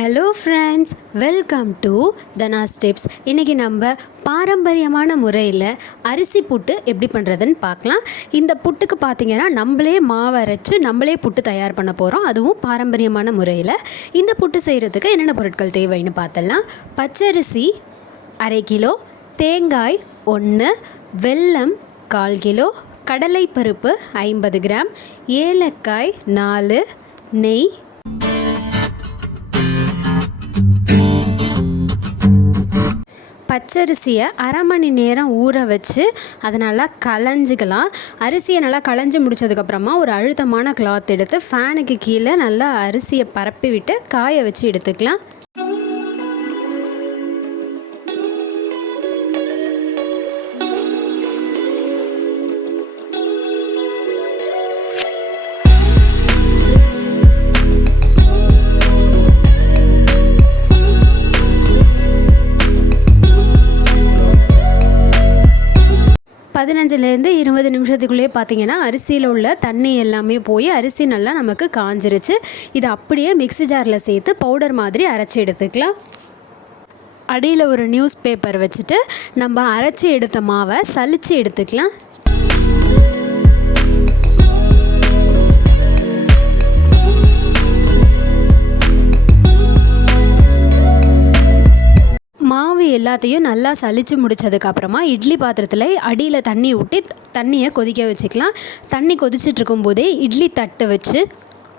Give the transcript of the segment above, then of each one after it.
Hello friends, welcome to Dhana's tips. இன்றைக்கி நம்ம பாரம்பரியமான முறையில் அரிசி புட்டு எப்படி பண்ணுறதுன்னு பார்க்கலாம். இந்த புட்டுக்கு பார்த்திங்கன்னா நம்மளே மாவு அரைச்சி நம்மளே புட்டு தயார் பண்ண போகிறோம், அதுவும் பாரம்பரியமான முறையில். இந்த புட்டு செய்கிறதுக்கு என்னென்ன பொருட்கள் தேவைன்னு பார்த்தலாம். பச்சரிசி 1/2 கிலோ, தேங்காய் 1, வெல்லம் 1/4 கிலோ, கடலைப்பருப்பு 50 கிராம், ஏலக்காய் 4, நெய். பச்சரிசியை 1/2 மணி நேரம் ஊற வச்சு அதை நல்லா களைஞ்சிக்கலாம். அரிசியை நல்லா களைஞ்சி முடித்ததுக்கப்புறமா ஒரு அழுத்தமான கிளாத் எடுத்து ஃபேனுக்கு கீழே நல்லா அரிசியை பரப்பி விட்டு காய வச்சு எடுத்துக்கலாம். பதினஞ்சுலேருந்து 20 நிமிஷத்துக்குள்ளேயே பார்த்திங்கன்னா அரிசியில் உள்ள தண்ணி எல்லாமே போய் அரிசி நல்லா நமக்கு காஞ்சிருச்சு. இதை அப்படியே மிக்ஸி ஜாரில் சேர்த்து பவுடர் மாதிரி அரைச்சி எடுத்துக்கலாம். அடியில் ஒரு நியூஸ் பேப்பர் வச்சுட்டு நம்ம அரைச்சி எடுத்த மாவை சலித்து எடுத்துக்கலாம். மாவு எல்லாத்தையும் நல்லா சலித்து முடித்ததுக்கப்புறமா இட்லி பாத்திரத்தில் அடியில் தண்ணி ஊற்றி தண்ணியை கொதிக்க வச்சுக்கலாம். தண்ணி கொதிச்சுட்டு இருக்கும்போதே இட்லி தட்டு வச்சு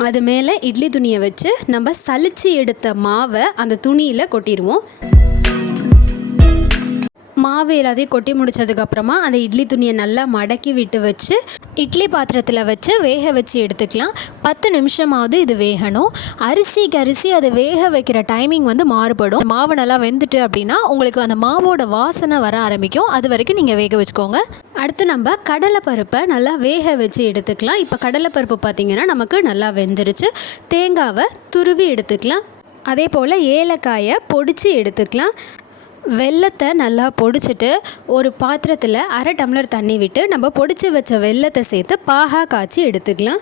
அது மேலே இட்லி துணியை வச்சு நம்ம சலித்து எடுத்த மாவை அந்த துணியில் கொட்டிடுவோம். மாவு எல்லாத்தையும் கொட்டி முடித்ததுக்கப்புறமா அந்த இட்லி துணியை நல்லா மடக்கி விட்டு வச்சு இட்லி பாத்திரத்தில் வச்சு வேக வச்சு எடுத்துக்கலாம். 10 நிமிஷமாவது இது வேகணும். அரிசிக்கு அரிசி அதை வேக வைக்கிற டைமிங் மாறுபடும். மாவு நல்லா வெந்துட்டு அப்படின்னா உங்களுக்கு அந்த மாவோட வாசனை வர ஆரம்பிக்கும். அது வரைக்கும் நீங்கள் வேக வச்சுக்கோங்க. அடுத்து நம்ம கடலைப்பருப்பை நல்லா வேக வச்சு எடுத்துக்கலாம். இப்போ கடலைப்பருப்பு பார்த்திங்கன்னா நமக்கு நல்லா வெந்துருச்சு. தேங்காவை துருவி எடுத்துக்கலாம். அதே போல் ஏலக்காயை பொடிச்சு எடுத்துக்கலாம். வெல்லத்தை நல்லா பொடிச்சிட்டு ஒரு பாத்திரத்தில் 1/2 டம்ளர் தண்ணி விட்டு நம்ம பொடிச்சு வச்ச வெல்லத்தை சேர்த்து பாகா காய்ச்சி எடுத்துக்கலாம்.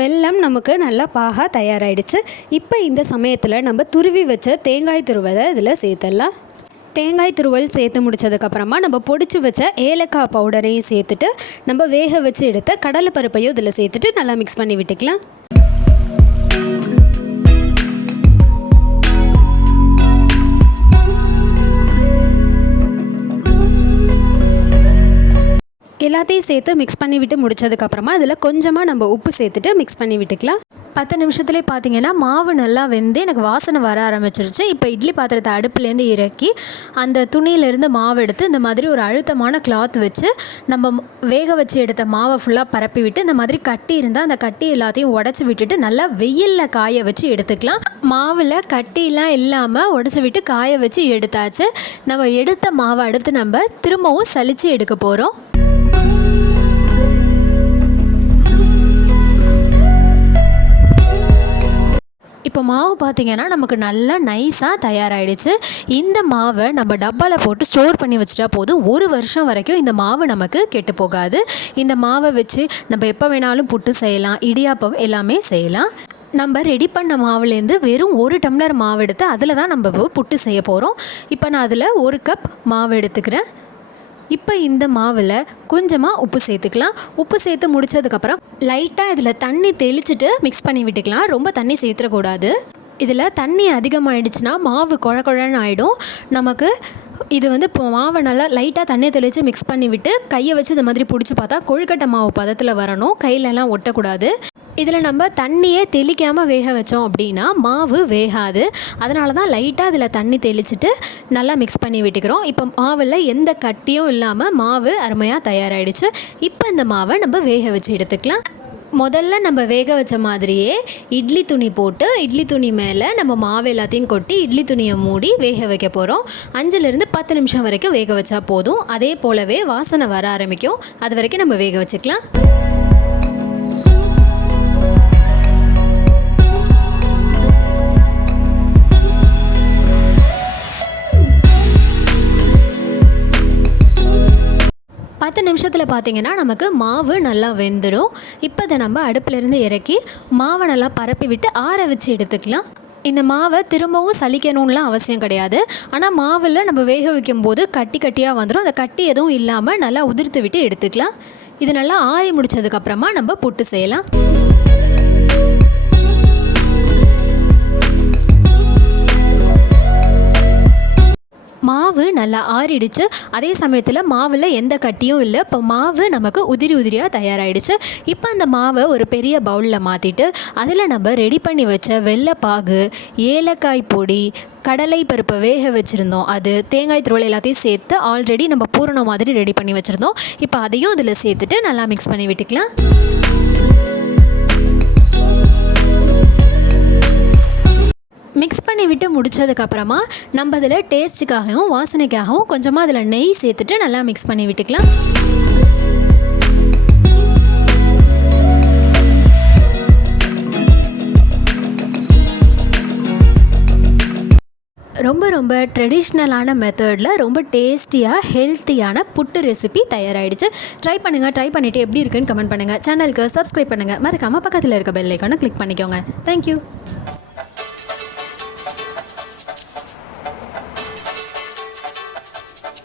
வெல்லம் நமக்கு நல்லா பாகா தயாராகிடுச்சு. இப்போ இந்த சமயத்தில் நம்ம துருவி வச்ச தேங்காய் துருவலை இதில் சேர்த்துடலாம். தேங்காய் துருவல் சேர்த்து முடித்ததுக்கப்புறமா நம்ம பொடிச்சு வச்ச ஏலக்காய் பவுடரையும் சேர்த்துட்டு நம்ம வேக வச்சு எடுத்த கடலைப்பருப்பையும் இதில் சேர்த்துட்டு நல்லா மிக்ஸ் பண்ணி விட்டுக்கலாம். எல்லாத்தையும் சேர்த்து மிக்ஸ் பண்ணி விட்டு முடித்ததுக்கப்புறமா இதில் கொஞ்சமாக நம்ம உப்பு சேர்த்துட்டு மிக்ஸ் பண்ணி விட்டுக்கலாம். 10 நிமிஷத்துலேயே பார்த்திங்கன்னா மாவு நல்லா வெந்து எனக்கு வாசனை வர ஆரம்பிச்சிருச்சு. இப்போ இட்லி பாத்திரத்தை அடுப்புலேருந்து இறக்கி அந்த துணியிலேருந்து மாவு எடுத்து இந்த மாதிரி ஒரு அழுத்தமான கிளாத் வச்சு நம்ம வேக வச்சு எடுத்த மாவை ஃபுல்லாக பரப்பி விட்டு இந்த மாதிரி கட்டி இருந்தால் அந்த கட்டி எல்லாத்தையும் உடச்சி விட்டுட்டு நல்லா வெயிலில் காய வச்சு எடுத்துக்கலாம். மாவில் கட்டிலாம் இல்லாமல் உடச்சி விட்டு காய வச்சு எடுத்தாச்சு. நம்ம எடுத்த மாவை அடுத்து நம்ம திரும்பவும் சலித்து எடுக்க போகிறோம். இப்போ மாவு பார்த்திங்கன்னா நமக்கு நல்லா நைஸாக தயாராகிடுச்சு. இந்த மாவை நம்ம டப்பாவில் போட்டு ஸ்டோர் பண்ணி வச்சுட்டா போதும். 1 வருஷம் வரைக்கும் இந்த மாவு நமக்கு கெட்டு போகாது. இந்த மாவை வச்சு நம்ம எப்போ வேணாலும் புட்டு செய்யலாம், இடியாப்பம் எல்லாமே செய்யலாம். நம்ம ரெடி பண்ண மாவுலேருந்து வெறும் 1 டம்ளர் மாவு எடுத்து அதில் தான் நம்ம புட்டு செய்ய போகிறோம். இப்போ நான் அதில் 1 கப் மாவு எடுத்துக்கிறேன். இப்போ இந்த மாவில் கொஞ்சமாக உப்பு சேர்த்துக்கலாம். உப்பு சேர்த்து முடித்ததுக்கப்புறம் லைட்டாக இதில் தண்ணி தெளிச்சுட்டு மிக்ஸ் பண்ணி விட்டுக்கலாம். ரொம்ப தண்ணி சேர்த்துடக்கூடாது. இதில் தண்ணி அதிகமாகிடுச்சுன்னா மாவு குழ குழன்னு ஆகிடும். நமக்கு இது இப்போ மாவை நல்லா லைட்டாக தண்ணியை தெளித்து மிக்ஸ் பண்ணி விட்டு கையை வச்சு இந்த மாதிரி பிடிச்சி பார்த்தா கொழுக்கட்டை மாவு பதத்தில் வரணும். கையிலலாம் ஒட்டக்கூடாது. இதில் நம்ம தண்ணியே தெளிக்காமல் வேக வச்சோம் அப்படின்னா மாவு வேகாது. அதனால தான் லைட்டாக இதில் தண்ணி தெளிச்சுட்டு நல்லா மிக்ஸ் பண்ணி விட்டுக்கிறோம். இப்போ மாவில் எந்த கட்டியும் இல்லாமல் மாவு அருமையாக தயாராகிடுச்சு. இப்போ இந்த மாவை நம்ம வேக வச்சு எடுத்துக்கலாம். முதல்ல நம்ம வேக வச்ச மாதிரியே இட்லி துணி போட்டு இட்லி துணி மேலே நம்ம மாவு எல்லாத்தையும் கொட்டி இட்லி துணியை மூடி வேக வைக்க போகிறோம். 5லேருந்து 10 நிமிஷம் வரைக்கும் வேக வச்சா போதும். அதே போலவே வாசனை வர ஆரம்பிக்கும். அது வரைக்கும் நம்ம வேக வச்சுக்கலாம். நிமிஷத்தில் பார்த்திங்கன்னா நமக்கு மாவு நல்லா வெந்துடும். இப்போ அதை நம்ம அடுப்பிலேருந்து இறக்கி மாவை நல்லா பரப்பி விட்டு ஆற வச்சு எடுத்துக்கலாம். இந்த மாவை திரும்பவும் சலிக்கணும்லாம் அவசியம் கிடையாது. ஆனால் மாவில் நம்ம வேக வைக்கும் போது கட்டி கட்டியாக வந்துடும். அந்த கட்டி எதுவும் இல்லாமல் நல்லா உதிர்த்து விட்டு எடுத்துக்கலாம். இது நல்லா ஆறி முடித்ததுக்கப்புறமா நம்ம புட்டு செய்யலாம். மாவு நல்லா ஆறிடுச்சு. அதே சமயத்தில் மாவில் எந்த கட்டியும் இல்லை. இப்போ மாவு நமக்கு உதிரி உதிரியாக தயாராகிடுச்சு. இப்போ அந்த மாவை ஒரு பெரிய பவுலில் மாற்றிட்டு அதில் நம்ம ரெடி பண்ணி வச்ச வெள்ளைப்பாகு, ஏலக்காய் பொடி, கடலை பருப்பை வேக வச்சுருந்தோம், அது தேங்காய் துருவல் எல்லாத்தையும் சேர்த்து ஆல்ரெடி நம்ம பூரணம் மாதிரி ரெடி பண்ணி வச்சுருந்தோம். இப்போ அதையும் அதில் சேர்த்துட்டு நல்லா மிக்ஸ் பண்ணி விட்டுக்கலாம். மிக்ஸ் பண்ணி விட்டு முடித்ததுக்கப்புறமா நம்ம அதில் டேஸ்ட்டுக்காகவும் வாசனைக்காகவும் கொஞ்சமாக அதில் நெய் சேர்த்துட்டு நல்லா மிக்ஸ் பண்ணி விட்டுக்கலாம். ரொம்ப ரொம்ப ட்ரெடிஷ்னலான மெத்தடில் ரொம்ப டேஸ்டியாக ஹெல்த்தியான புட்டு ரெசிபி தயாராகிடுச்சு. ட்ரை பண்ணிவிட்டு எப்படி இருக்குன்னு கமெண்ட் பண்ணுங்கள். சேனலுக்கு சப்ஸ்கிரைப் பண்ணுங்கள். மறக்காமல் பக்கத்தில் இருக்க பெல் ஐக்கானை கிளிக் பண்ணிக்கோங்க. தேங்க்யூ.